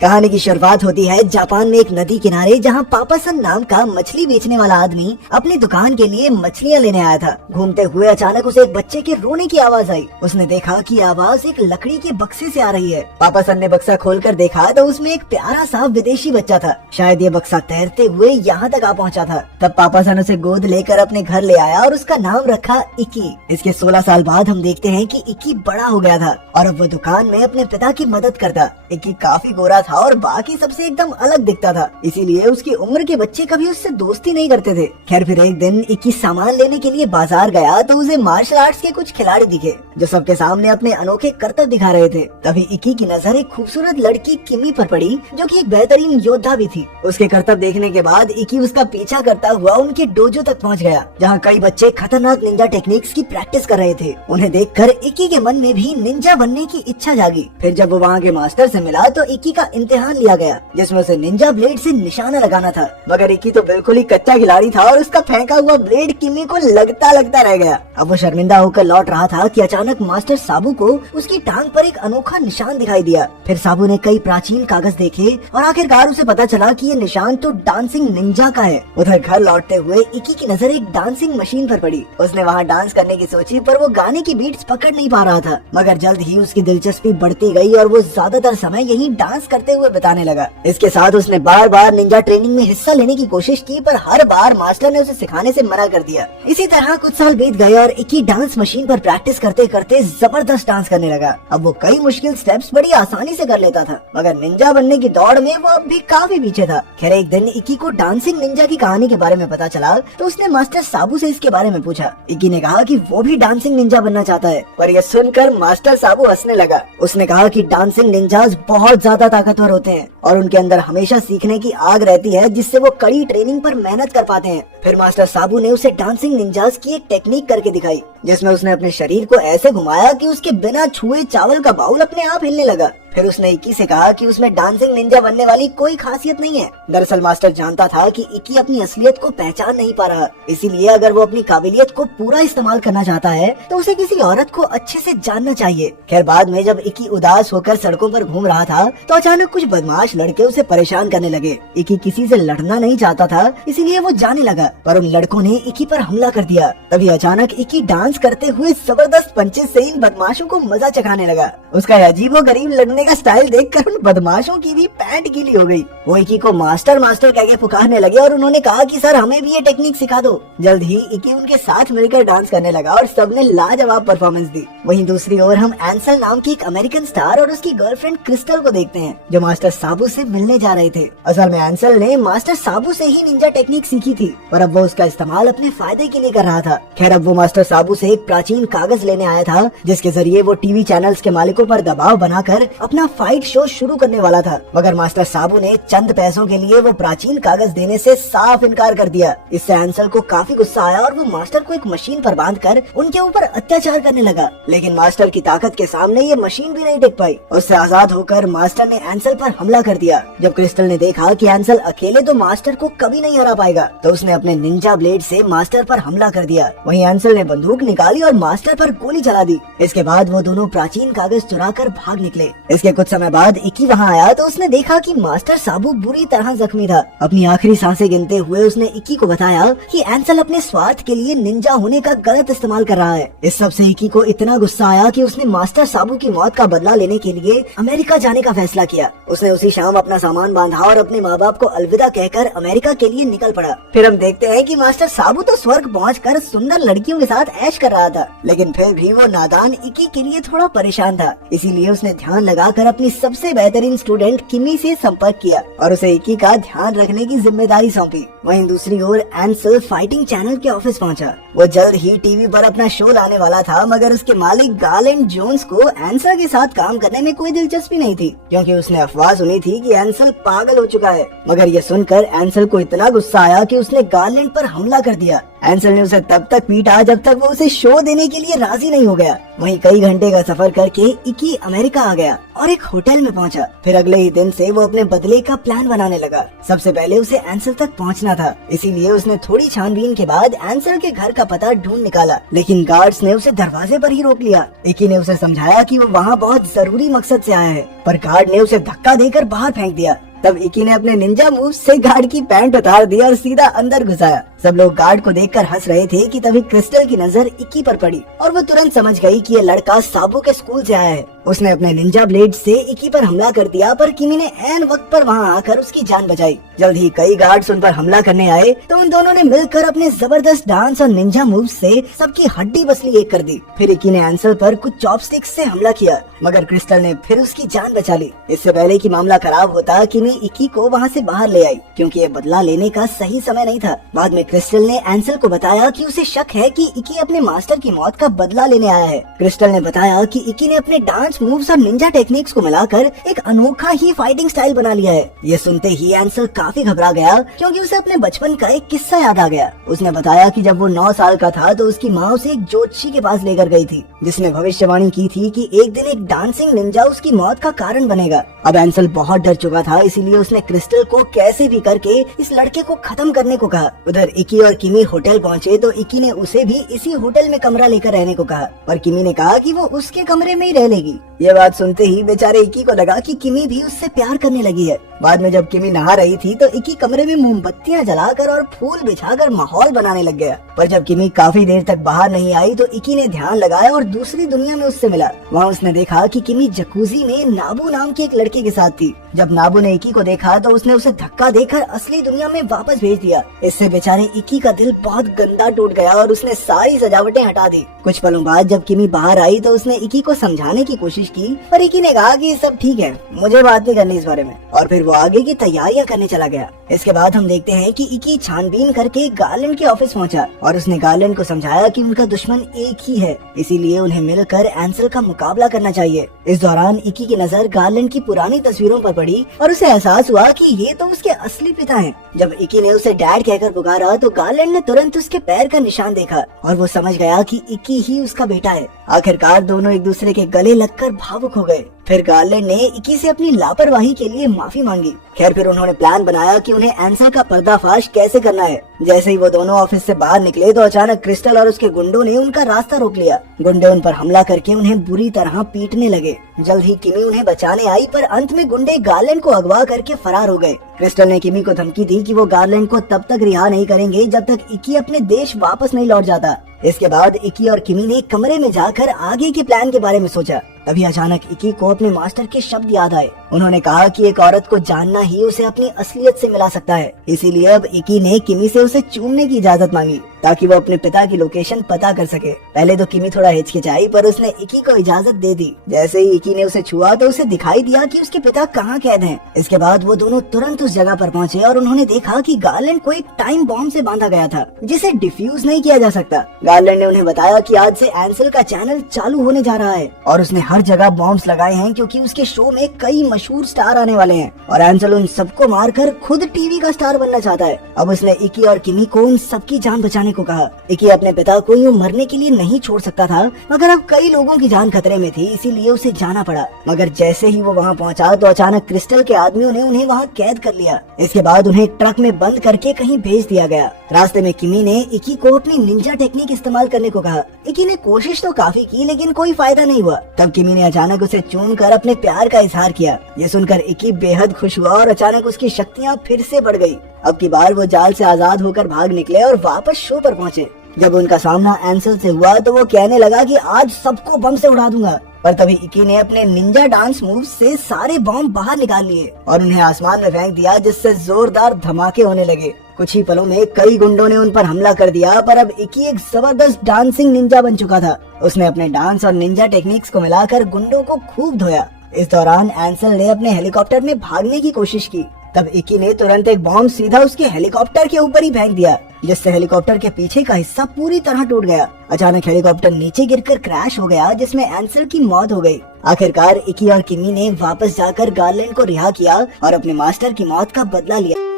कहानी की शुरुआत होती है जापान में एक नदी किनारे, जहां पापासन नाम का मछली बेचने वाला आदमी अपनी दुकान के लिए मछलियां लेने आया था। घूमते हुए अचानक उसे एक बच्चे के रोने की आवाज आई। उसने देखा कि आवाज एक लकड़ी के बक्से से आ रही है। पापासन ने बक्सा खोलकर देखा तो उसमें एक प्यारा सा विदेशी बच्चा था। शायद ये बक्सा तैरते हुए यहाँ तक आ पहुँचा था। तब पापासन उसे गोद लेकर अपने घर ले आया और उसका नाम रखा इकी। इसके 16 साल बाद हम देखते हैं कि इकी बड़ा हो गया था और अब वो दुकान में अपने पिता की मदद करता। इकी काफी गोरा था और बाकी सबसे एकदम अलग दिखता था, इसीलिए उसकी उम्र के बच्चे कभी उससे दोस्ती नहीं करते थे। खैर फिर एक दिन इक्की सामान लेने के लिए बाजार गया तो उसे मार्शल आर्ट्स के कुछ खिलाड़ी दिखे जो सबके सामने अपने अनोखे करतब दिखा रहे थे। तभी इक्की की नजर एक खूबसूरत लड़की किमी पर पड़ी जो कि एक बेहतरीन योद्धा भी थी। उसके करतब देखने के बाद इक्की उसका पीछा करता हुआ उनके डोजो तक पहुँच गया, जहाँ कई बच्चे खतरनाक निंजा टेक्निक्स की प्रैक्टिस कर रहे थे। उन्हें देखकर इक्की के मन में भी निंजा बनने की इच्छा जागी। फिर जब वो वहाँ के मास्टर से मिला तो इक्की का इम्तिहान लिया गया, जिसमें उसे निंजा ब्लेड से निशाना लगाना था। मगर इक्की तो बिल्कुल ही कच्चा खिलाड़ी था और उसका फेंका हुआ ब्लेड किमी को लगता रह गया। अब वो शर्मिंदा होकर लौट रहा था कि अचानक मास्टर साबू को उसकी टांग पर एक अनोखा निशान दिखाई दिया। फिर साबू ने कई प्राचीन कागज देखे और आखिरकार उसे पता चला कि ये निशान तो डांसिंग निंजा का है। उधर घर लौटते हुए इक्की की नजर एक डांसिंग मशीन पर पड़ी। उसने वहाँ डांस करने की सोची, पर वो गाने की बीट्स पकड़ नहीं पा रहा था। मगर जल्द ही उसकी दिलचस्पी बढ़ती गई और वो ज्यादातर समय यहीं डांस करते हुए बिताने लगा। इसके साथ उसने बार बार निंजा ट्रेनिंग में हिस्सा लेने की कोशिश की, पर हर बार मास्टर ने उसे सिखाने से मना कर दिया। इसी तरह कुछ साल बीत गए और इक्की डांस मशीन पर प्रैक्टिस करते करते जबरदस्त डांस करने लगा। अब वो कई मुश्किल स्टेप्स बड़ी आसानी से कर लेता था, मगर निंजा बनने की दौड़ में वो अब भी काफी पीछे था। खैर एक दिन इक्की को डांसिंग निंजा की कहानी के बारे में पता चला तो उसने मास्टर साबू से इसके बारे में पूछा। इक्की ने कहा कि वो भी डांसिंग निंजा बनना चाहता है, पर यह सुनकर मास्टर साबू हंसने लगा। उसने कहा कि डांसिंग निंजास बहुत ज्यादा ताकतवर होते हैं और उनके अंदर हमेशा सीखने की आग रहती है, जिससे वो कड़ी ट्रेनिंग पर मेहनत कर पाते हैं। फिर मास्टर साबू ने उसे डांसिंग निंजास की एक टेक्निक करके दिखाई, जिसमें उसने अपने शरीर को ऐसे घुमाया कि उसके बिना छुए चावल का बाउल अपने आप हिलने लगा। फिर उसने इक्की से कहा कि उसमें डांसिंग निंजा बनने वाली कोई खासियत नहीं है। दरअसल मास्टर जानता था कि इक्की अपनी असलियत को पहचान नहीं पा रहा, इसीलिए अगर वो अपनी काबिलियत को पूरा इस्तेमाल करना चाहता है तो उसे किसी औरत को अच्छे से जानना चाहिए। खैर बाद में जब इक्की उदास होकर सड़कों पर घूम रहा था तो अचानक कुछ बदमाश लड़के उसे परेशान करने लगे। इक्की किसी से लड़ना नहीं चाहता था, इसीलिए वो जाने लगा, पर उन लड़कों ने इक्की पर हमला कर दिया। तभी अचानक इक्की डांस करते हुए जबरदस्त पंचेस से इन बदमाशों को मजा चखाने लगा। उसका अजीबोगरीब लड़ने का स्टाइल देखकर उन बदमाशों की भी पैंट गीली हो गई। वो इक्की को मास्टर मास्टर कह के पुकारने लगे और उन्होंने कहा कि सर हमें भी ये टेक्निक सिखा दो। जल्द ही इक्की उनके साथ मिलकर डांस करने लगा और सबने लाजवाब परफॉर्मेंस दी। वहीं दूसरी ओर हम एंसल नाम की एक अमेरिकन स्टार और उसकी गर्लफ्रेंड क्रिस्टल को देखते हैं, जो मास्टर साबू से मिलने जा रहे थे। असल में एंसल ने मास्टर साबू से ही निंजा टेक्निक सीखी थी, पर अब वो उसका इस्तेमाल अपने फायदे के लिए कर रहा था। खैर अब वो मास्टर साबू से एक प्राचीन कागज लेने आया था, जिसके जरिए वो टीवी चैनल्स के मालिकों पर दबाव बनाकर अपना फाइट शो शुरू करने वाला था। मगर मास्टर साबू ने चंद पैसों के लिए वो प्राचीन कागज देने से साफ इनकार कर दिया। इससे एंसल को काफी गुस्सा आया और वो मास्टर को एक मशीन पर बांधकर उनके ऊपर अत्याचार करने लगा। लेकिन मास्टर की ताकत के सामने ये मशीन भी नहीं टिक पाई। उससे आजाद होकर मास्टर ने एंसल पर हमला कर दिया। जब क्रिस्टल ने देखा कि एंसल अकेले तो मास्टर को कभी नहीं हरा पाएगा, तो उसने अपने निंजा ब्लेड से मास्टर पर हमला कर दिया। वहीं एंसल ने बंदूक निकाली और मास्टर पर गोली चला दी। इसके बाद वो दोनों प्राचीन कागज चुराकर भाग निकले। इसके कुछ समय बाद इक्की वहाँ आया तो उसने देखा कि मास्टर साबू बुरी तरह जख्मी था। अपनी आखिरी सांसें गिनते हुए उसने इक्की को बताया कि एंसल अपने स्वार्थ के लिए निंजा होने का गलत इस्तेमाल कर रहा है। इस सब से इक्की को इतना गुस्सा आया कि उसने मास्टर साबू की मौत का बदला लेने के लिए अमेरिका जाने का फैसला किया। उसने उसी शाम अपना सामान बांधा और अपने माँ बाप को अलविदा कहकर अमेरिका के लिए निकल पड़ा। फिर हम देखते हैं कि मास्टर साबू तो स्वर्ग पहुंचकर सुंदर लड़कियों के साथ ऐश कर रहा था, लेकिन फिर भी वो नादान इक्की के लिए थोड़ा परेशान था। इसीलिए उसने ध्यान लगाकर अपनी सबसे बेहतरीन स्टूडेंट किमी से संपर्क किया और उसे इक्की का ध्यान रखने की जिम्मेदारी सौंपी। वहीं दूसरी ओर एंसल फाइटिंग चैनल के ऑफिस पहुंचा। वो जल्द ही टीवी पर अपना शो लाने वाला था, मगर उसके मालिक गार्लैंड जोन्स को एंसल के साथ काम करने में कोई दिलचस्पी नहीं थी, क्योंकि उसने अफवाह सुनी थी कि एंसल पागल हो चुका है। मगर ये सुनकर एंसल को इतना गुस्सा आया कि उसने गार्लैंड पर हमला कर दिया। एंसल ने उसे तब तक पीटा जब तक वो उसे शो देने के लिए राजी नहीं हो गया। वहीं कई घंटे का सफर करके इकी अमेरिका आ गया और एक होटल में पहुंचा। फिर अगले ही दिन से वो अपने बदले का प्लान बनाने लगा। सबसे पहले उसे एंसल तक पहुंचना था, इसीलिए उसने थोड़ी छानबीन के बाद एंसल के घर का पता ढूंढ निकाला, लेकिन गार्ड्स ने उसे दरवाजे पर ही रोक लिया। इकी ने उसे समझाया कि वो वहाँ बहुत जरूरी मकसद से आया है, पर गार्ड ने उसे धक्का देकर बाहर फेंक दिया। तब इकी ने अपने निंजा मूव से गार्ड की पैंट उतार दी और सीधा अंदर घुसाया। सब लोग गार्ड को देखकर हंस रहे थे कि तभी क्रिस्टल की नजर इक्की पर पड़ी और वो तुरंत समझ गई कि ये लड़का साबू के स्कूल से आया है। उसने अपने निंजा ब्लेड से इक्की पर हमला कर दिया, पर किमी ने ऐन वक्त पर वहाँ आकर उसकी जान बचाई। जल्द ही कई गार्ड्स उन पर हमला करने आए तो उन दोनों ने मिलकर अपने जबरदस्त डांस और निंजा मूव से सबकी हड्डी बसली एक कर दी। फिर इक्की ने एंसल पर कुछ चॉपस्टिक्स से हमला किया, मगर क्रिस्टल ने फिर उसकी जान बचा ली। इससे पहले कि मामला खराब होता, किमी इक्की को वहाँ से बाहर ले आई, क्योंकि ये बदला लेने का सही समय नहीं था। बाद में क्रिस्टल ने एंसल को बताया कि उसे शक है कि इक्की अपने मास्टर की मौत का बदला लेने आया है। क्रिस्टल ने बताया कि इक्की ने अपने डांस मूव्स और निंजा टेक्निक्स को मिलाकर एक अनोखा ही फाइटिंग स्टाइल बना लिया है। ये सुनते ही एंसल काफी घबरा गया, क्योंकि उसे अपने बचपन का एक किस्सा याद आ गया। उसने बताया कि जब वो 9 साल का था तो उसकी माँ उसे एक ज्योतिषी के पास लेकर गई थी, जिसने भविष्यवाणी की थी कि एक दिन एक डांसिंग निंजा उसकी मौत का कारण बनेगा। अब एंसल बहुत डर चुका था, इसीलिए उसने क्रिस्टल को कैसे भी करके इस लड़के को खत्म करने को कहा। उधर इक्की और किमी होटल पहुंचे तो इक्की ने उसे भी इसी होटल में कमरा लेकर रहने को कहा, पर किमी ने कहा कि वो उसके कमरे में ही रह लेगी। ये बात सुनते ही बेचारे इक्की को लगा कि किमी भी उससे प्यार करने लगी है। बाद में जब किमी नहा रही थी तो इक्की कमरे में मोमबत्तियां जलाकर और फूल बिछाकर माहौल बनाने लग गया। पर जब किमी काफी देर तक बाहर नहीं आई तो इक्की ने ध्यान लगाया और दूसरी दुनिया में उससे मिला। वहाँ उसने देखा कि किमी जकूजी में नाबू नाम के एक लड़के के साथ थी। जब नाबू ने इक्की को देखा तो उसने उसे धक्का देकर असली दुनिया में वापस भेज दिया। इससे बेचारे इक्की का दिल बहुत गंदा टूट गया और उसने सारी सजावटें हटा दी। कुछ पलों बाद जब किमी बाहर आई तो उसने इक्की को समझाने की कोशिश की, पर इक्की ने कहा कि सब ठीक है, मुझे बात नहीं करनी इस बारे में, और फिर वो आगे की तैयारियां करने चला गया। इसके बाद हम देखते हैं कि इक्की छानबीन करके गार्लैंड के ऑफिस पहुंचा और उसने गार्लैंड को समझाया कि उनका दुश्मन एक ही है, इसीलिए उन्हें मिलकर एंसल का मुकाबला करना चाहिए। इस दौरान इक्की की नजर गार्लैंड की पुरानी तस्वीरों पर पड़ी और उसे एहसास हुआ कि ये तो उसके असली पिता हैं। जब इक्की ने उसे डैड कहकर पुकारा तो गार्लैंड ने तुरंत उसके पैर का निशान देखा और वो समझ गया कि इक्की ही उसका बेटा है। आखिरकार दोनों एक दूसरे के गले लगकर भावुक हो गए। फिर गार्लैंड ने इक्की से अपनी लापरवाही के लिए माफी मांगी। खैर फिर उन्होंने प्लान बनाया कि उन्हें एंसल का पर्दाफाश कैसे करना है। जैसे ही वो दोनों ऑफिस से बाहर निकले तो अचानक क्रिस्टल और उसके गुंडों ने उनका रास्ता रोक लिया। गुंडे उन पर हमला करके उन्हें बुरी तरह पीटने लगे। जल्द ही किमी उन्हें बचाने आई, पर अंत में गुंडे गार्लैंड को अगवा करके फरार हो गए। क्रिस्टल ने किमी को धमकी दी कि वो गार्लैंड को तब तक रिहा नहीं करेंगे जब तक इक्की अपने देश वापस नहीं लौट जाता। इसके बाद इक्की और किमी ने कमरे में जाकर आगे के प्लान के बारे में सोचा। तभी अचानक इक्की को अपने मास्टर के शब्द याद आए। उन्होंने कहा कि एक औरत को जानना ही उसे अपनी असलियत से मिला सकता है। इसीलिए अब इक्की ने किमी से उसे चूमने की इजाजत मांगी ताकि वो अपने पिता की लोकेशन पता कर सके। पहले तो किमी थोड़ा हिचकिचाई, पर उसने इक्की को इजाजत दे दी। जैसे ही इक्की ने उसे छुआ तो उसे दिखाई दिया कि उसके पिता कहाँ कैद हैं। इसके बाद वो दोनों तुरंत उस जगह पर पहुँचे और उन्होंने देखा कि गार्लैंड को एक टाइम बॉम्ब से बांधा गया था, जिसे डिफ्यूज नहीं किया जा सकता। गार्लैंड ने उन्हें बताया कि आज से एंसल का चैनल चालू होने जा रहा है और उसने हर जगह बॉम्ब्स लगाए हैं, क्योंकि उसके शो में कई मशहूर स्टार आने वाले हैं और एंसल उन सबको मारकर खुद टीवी का स्टार बनना चाहता है। अब उसने इक्की और किमी को उन सबकी जान बचाने को कहा। इक्की अपने पिता को यूं मरने के लिए नहीं छोड़ सकता था, मगर अब कई लोगों की जान खतरे में थी, इसीलिए उसे जाना पड़ा। मगर जैसे ही वो वहाँ पहुँचा तो अचानक क्रिस्टल के आदमियों ने उन्हें वहाँ कैद कर लिया। इसके बाद उन्हें ट्रक में बंद करके कहीं भेज दिया गया। रास्ते में किमी ने इक्की को अपनी निंजा टेक्निक इस्तेमाल करने को कहा। इक्की ने कोशिश तो काफी की, लेकिन कोई फायदा नहीं हुआ। तब किमी ने अचानक उसे चूम कर अपने प्यार का इजहार किया। ये सुनकर इक्की बेहद खुश हुआ और अचानक उसकी शक्तियाँ फिर से बढ़ गयी। अब की बार वो जाल से आजाद होकर भाग निकले और वापस शो पर पहुँचे। जब उनका सामना एंसल से हुआ तो वो कहने लगा कि आज सबको बम से उड़ा दूंगा, पर तभी इक्की ने अपने निंजा डांस मूव से सारे बम बाहर निकाल लिए और उन्हें आसमान में फेंक दिया, जिससे जोरदार धमाके होने लगे। कुछ ही पलों में कई गुंडों ने उन पर हमला कर दिया, पर अब इक्की एक जबरदस्त डांसिंग निंजा बन चुका था। उसने अपने डांस और निंजा टेक्निक्स को मिलाकर गुंडों को खूब धोया। इस दौरान एंसल ने अपने हेलीकॉप्टर में भागने की कोशिश की। तब इक्की ने तुरंत एक बॉम्ब सीधा उसके हेलीकॉप्टर के ऊपर ही फेंक दिया, जिससे हेलीकॉप्टर के पीछे का हिस्सा पूरी तरह टूट गया। अचानक हेलीकॉप्टर नीचे गिरकर क्रैश हो गया, जिसमें एंसल की मौत हो गई। आखिरकार इक्की और किमी ने वापस जाकर गार्लैंड को रिहा किया और अपने मास्टर की मौत का बदला लिया।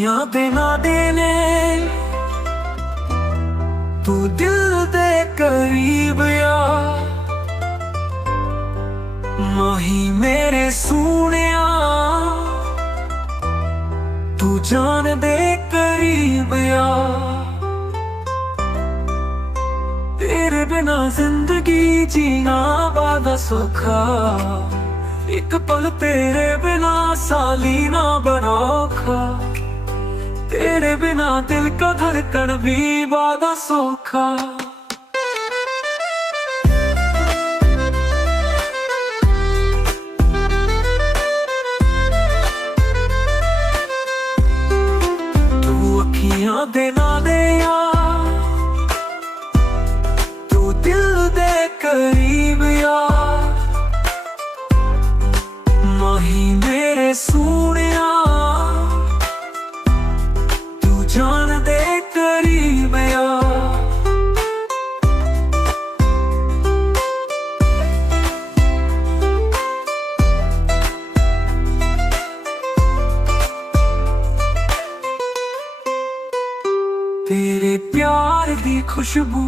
अखियां दे नादे ने तू दिल दे करीब आ, माही मेरे सोनिया तू जान दे करीब आ। तेरे बिना जिंदगी जीना बड़ा सौखा, एक पल तेरे बिना साली ना बड़ा औखा, तेरे बिना दिल का धड़कन भी बड़ा सौखा। तू अखियां दे नादे आ, तू दिल दे करीब आ, माही मेरे सोनिया तू जान दे करीब आ। तेरे प्यार दी खुशबू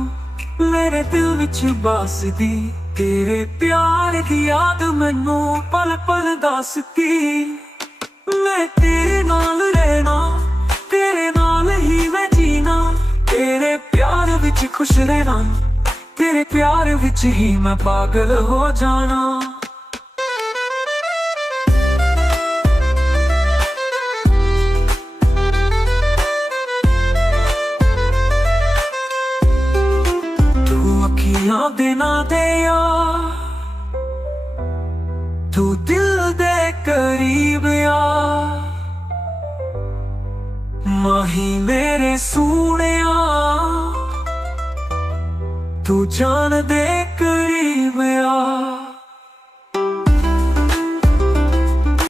मेरे दिल विच बसदी, तेरे प्यार दी याद मैनू पल पल दसदी। मैं तेरे नाल रहना, तेरे नाल ही मैं जीना, तेरे प्यार विच खुश रहना, तेरे प्यार विच ही मैं पागल हो जाना। दे नादे आ, तू दिल दे करीब आ, माही मेरे सोनिया तू जान दे